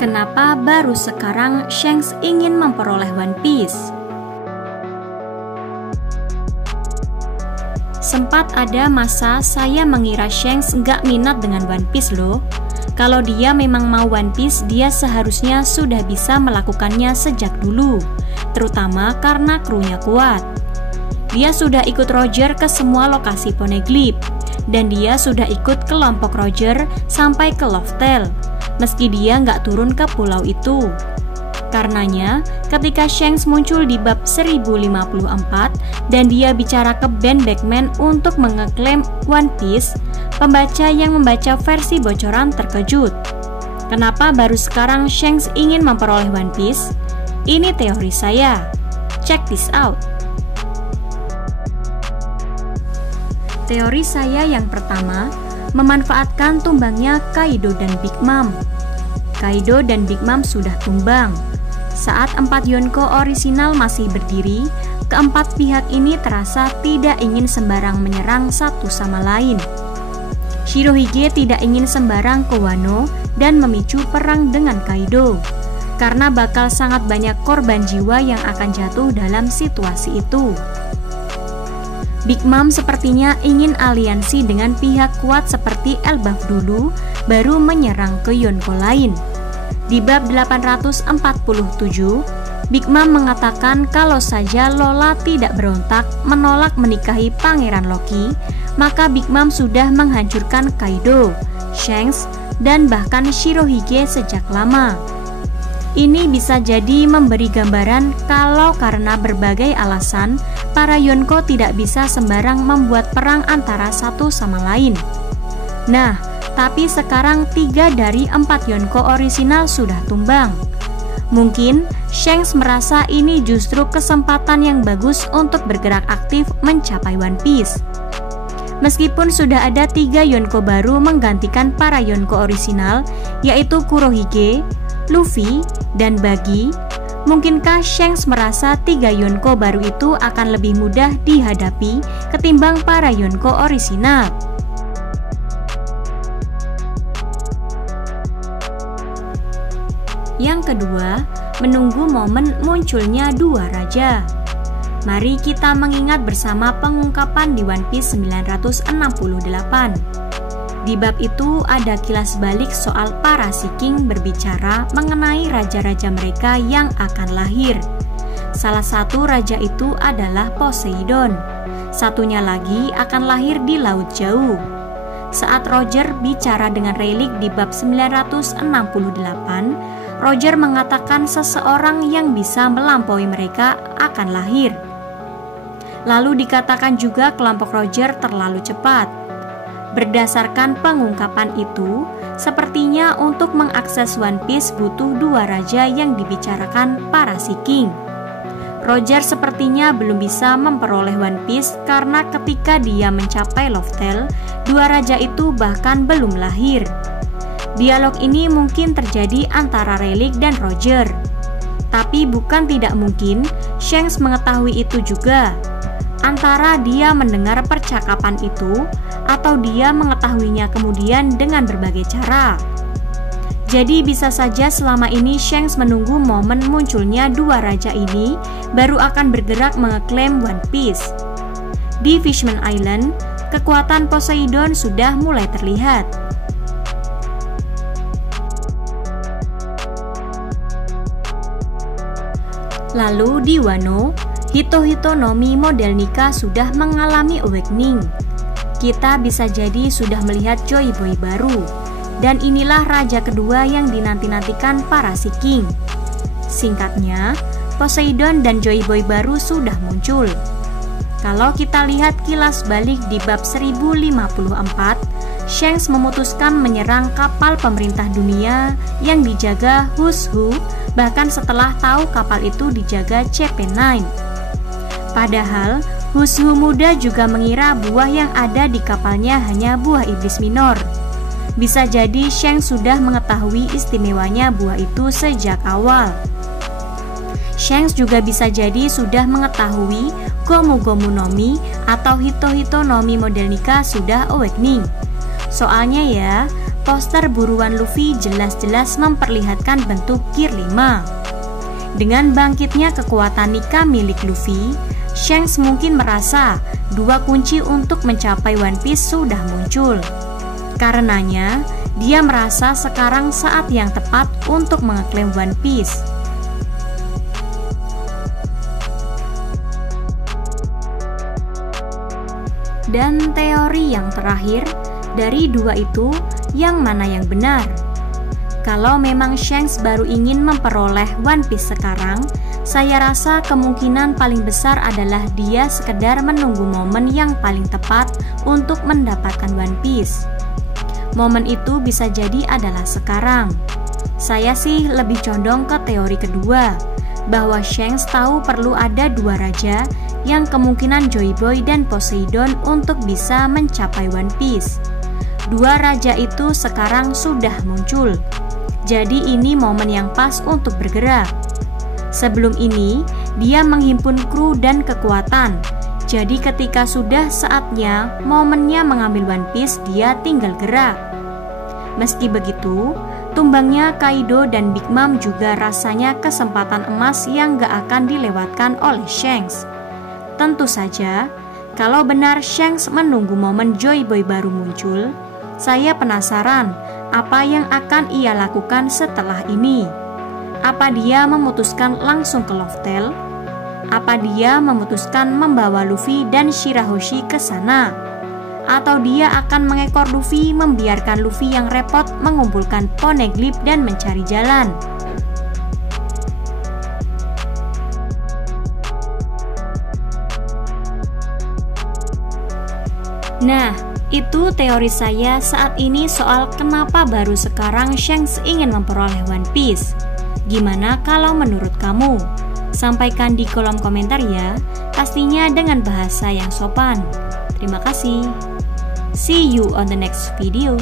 Kenapa baru sekarang Shanks ingin memperoleh One Piece? Sempat ada masa saya mengira Shanks nggak minat dengan One Piece loh. Kalau dia memang mau One Piece, dia seharusnya sudah bisa melakukannya sejak dulu, terutama karena krunya kuat. Dia sudah ikut Roger ke semua lokasi Poneglyph, dan dia sudah ikut kelompok Roger sampai ke Loftel, meski dia nggak turun ke pulau itu. Karenanya, ketika Shanks muncul di bab 1054 dan dia bicara ke Ben Beckman untuk mengeklaim One Piece, pembaca yang membaca versi bocoran terkejut. Kenapa baru sekarang Shanks ingin memperoleh One Piece? Ini teori saya. Check this out. Teori saya yang pertama, memanfaatkan tumbangnya Kaido dan Big Mom. Kaido dan Big Mom sudah tumbang. Saat 4 Yonko orisinal masih berdiri, keempat pihak ini terasa tidak ingin sembarang menyerang satu sama lain. Shirohige tidak ingin sembarang ke Wano dan memicu perang dengan Kaido, karena bakal sangat banyak korban jiwa yang akan jatuh dalam situasi itu. Big Mom sepertinya ingin aliansi dengan pihak kuat seperti Elbaf dulu, baru menyerang ke Yonko lain. Di bab 847, Big Mom mengatakan kalau saja Lola tidak berontak menolak menikahi Pangeran Loki, maka Big Mom sudah menghancurkan Kaido, Shanks, dan bahkan Shirohige sejak lama. Ini bisa jadi memberi gambaran kalau karena berbagai alasan, para Yonko tidak bisa sembarang membuat perang antara satu sama lain. Nah, tapi sekarang 3 dari 4 Yonko orisinal sudah tumbang. Mungkin Shanks merasa ini justru kesempatan yang bagus untuk bergerak aktif mencapai One Piece. Meskipun sudah ada 3 Yonko baru menggantikan para Yonko orisinal, yaitu Kurohige, Luffy, dan Buggy, mungkinkah Shanks merasa 3 Yonko baru itu akan lebih mudah dihadapi ketimbang para Yonko orisinal? Yang kedua, menunggu momen munculnya 2 raja. Mari kita mengingat bersama pengungkapan di One Piece 968. Di bab itu ada kilas balik soal para Sea King berbicara mengenai raja-raja mereka yang akan lahir. Salah satu raja itu adalah Poseidon. Satunya lagi akan lahir di Laut Jauh. Saat Roger bicara dengan Rayleigh di bab 968, Roger mengatakan seseorang yang bisa melampaui mereka akan lahir. Lalu dikatakan juga kelompok Roger terlalu cepat. Berdasarkan pengungkapan itu, sepertinya untuk mengakses One Piece butuh 2 raja yang dibicarakan para Sea King. Roger sepertinya belum bisa memperoleh One Piece karena ketika dia mencapai Loftel, 2 raja itu bahkan belum lahir. Dialog ini mungkin terjadi antara Rayleigh dan Roger. Tapi bukan tidak mungkin Shanks mengetahui itu juga. Antara dia mendengar percakapan itu atau dia mengetahuinya kemudian dengan berbagai cara. Jadi bisa saja selama ini Shanks menunggu momen munculnya 2 raja ini baru akan bergerak mengeklaim One Piece. Di Fishman Island, kekuatan Poseidon sudah mulai terlihat. Lalu di Wano, Hito-Hito Nomi model Nika sudah mengalami awakening. Kita bisa jadi sudah melihat Joy Boy baru. Dan inilah raja kedua yang dinanti-nantikan para Sea King. Singkatnya, Poseidon dan Joy Boy baru sudah muncul. Kalau kita lihat kilas balik di bab 1054, Shanks memutuskan menyerang kapal pemerintah dunia yang dijaga Hushu, bahkan setelah tahu kapal itu dijaga CP9. Padahal, Hushu muda juga mengira buah yang ada di kapalnya hanya buah iblis minor. Bisa jadi Shanks sudah mengetahui istimewanya buah itu sejak awal. Shanks juga bisa jadi sudah mengetahui Gomu Gomu Nomi atau Hito-Hito Nomi model Nika sudah awakening. Soalnya ya, poster buruan Luffy jelas-jelas memperlihatkan bentuk Gear 5. Dengan bangkitnya kekuatan Nika milik Luffy, Shanks mungkin merasa dua kunci untuk mencapai One Piece sudah muncul. Karenanya, dia merasa sekarang saat yang tepat untuk mengeklaim One Piece. Dan teori yang terakhir, dari dua itu, yang mana yang benar? Kalau memang Shanks baru ingin memperoleh One Piece sekarang, saya rasa kemungkinan paling besar adalah dia sekedar menunggu momen yang paling tepat untuk mendapatkan One Piece. Momen itu bisa jadi adalah sekarang. Saya sih lebih condong ke teori kedua, bahwa Shanks tahu perlu ada dua raja yang kemungkinan Joy Boy dan Poseidon untuk bisa mencapai One Piece. Dua raja itu sekarang sudah muncul, jadi ini momen yang pas untuk bergerak. Sebelum ini, dia menghimpun kru dan kekuatan, jadi ketika sudah saatnya momennya mengambil One Piece, dia tinggal gerak. Meski begitu, tumbangnya Kaido dan Big Mom juga rasanya kesempatan emas yang gak akan dilewatkan oleh Shanks. Tentu saja, kalau benar Shanks menunggu momen Joy Boy baru muncul, saya penasaran apa yang akan ia lakukan setelah ini. Apa dia memutuskan langsung ke Loftel? Apa dia memutuskan membawa Luffy dan Shirahoshi ke sana? Atau dia akan mengekor Luffy, membiarkan Luffy yang repot mengumpulkan Poneglyph dan mencari jalan? Nah, itu teori saya saat ini soal kenapa baru sekarang Shanks ingin memperoleh One Piece. Gimana kalau menurut kamu? Sampaikan di kolom komentar ya, pastinya dengan bahasa yang sopan. Terima kasih. See you on the next video.